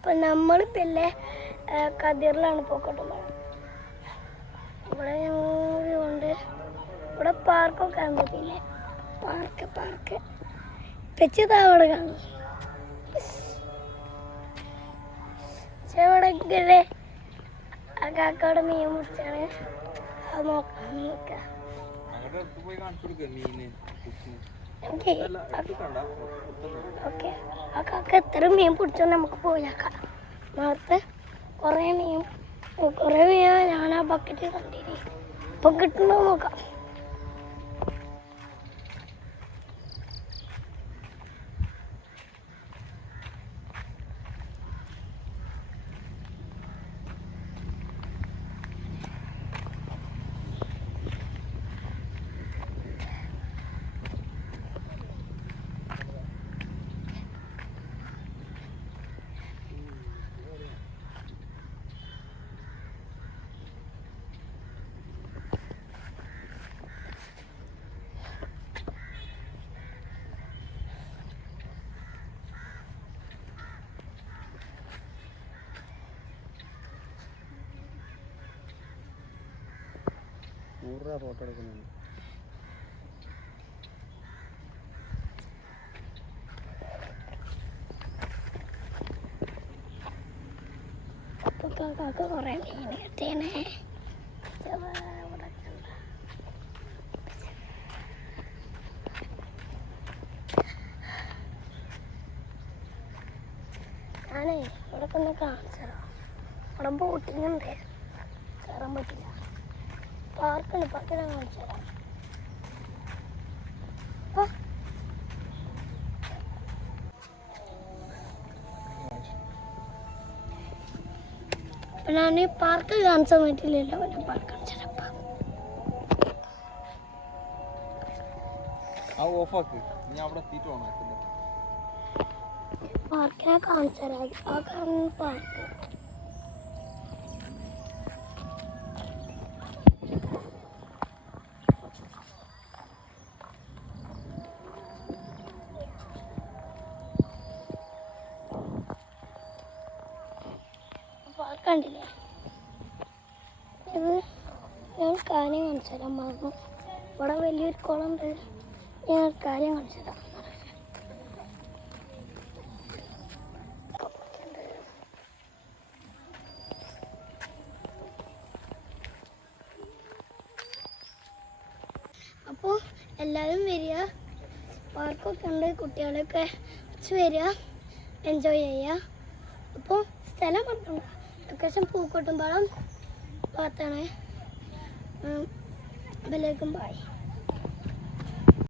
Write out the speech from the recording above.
അപ്പം നമ്മളിപ്പില്ലേ കതിറിലാണ് പൂക്കോട്ടുമ്പോൾ. ഇവിടെ കൊണ്ട് ഇവിടെ പാർക്കൊക്കെ കാണുന്നില്ലേ? പാർക്ക് പെച്ചതാ അവിടെ കാണും. ഇവിടെ ആ കാക്കയുടെ മീൻ മുറിച്ചാണ് അത് നോക്കാൻ നോക്കുക. ഓക്കെ ആ കാക്ക എത്ര മീൻ പിടിച്ചോ നമുക്ക് പോയാക്കാം. നേരത്തെ കുറേ മീൻ ഞാൻ ആ ബക്കറ്റ് കണ്ടിനി. ഇപ്പം കിട്ടണോ നോക്കാം. ഫോട്ടോ എടുക്കുന്നുണ്ട്. കാക്ക കുറേ മീൻ കിട്ടിയണേ. ഞാനേ ഇവിടെ തന്നെ കാണിച്ചോ. ഇവിടെ ബോട്ടിങ് ഉണ്ട്, കയറാൻ പറ്റില്ല. പാർക്കുണ്ട്, പാർക്കിനെ കാണിച്ചു തരാം. അപ്പം ഞാൻ ഈ പാർക്ക് കാണിച്ചാൽ പറ്റില്ലല്ലോ. പിന്നെ പാർക്ക് കാണിച്ചു തരാം. പാർക്കിനെ കാണിച്ചു തരാം. ആ കാണുന്ന പാർക്ക് കണ്ടില്ലേ? ഇത് ഞാൻ കാര്യം കാണിച്ചു തരാം. മറന്നു. ഇവിടെ വലിയൊരു കുളമുണ്ട്. ഞാൻ കാര്യം കാണിച്ചു തരാം. അപ്പോൾ എല്ലാവരും വരിക. പാർക്കൊക്കെ ഉണ്ട്, കുട്ടികളൊക്കെ വരിക, എൻജോയ് ചെയ്യുക. അപ്പോൾ സ്ഥലം പറഞ്ഞിട്ടുണ്ട്. ലൊക്കേഷൻ പൂക്കോട്ടുംപാടം ഭാഗത്താണ്. ബൈ.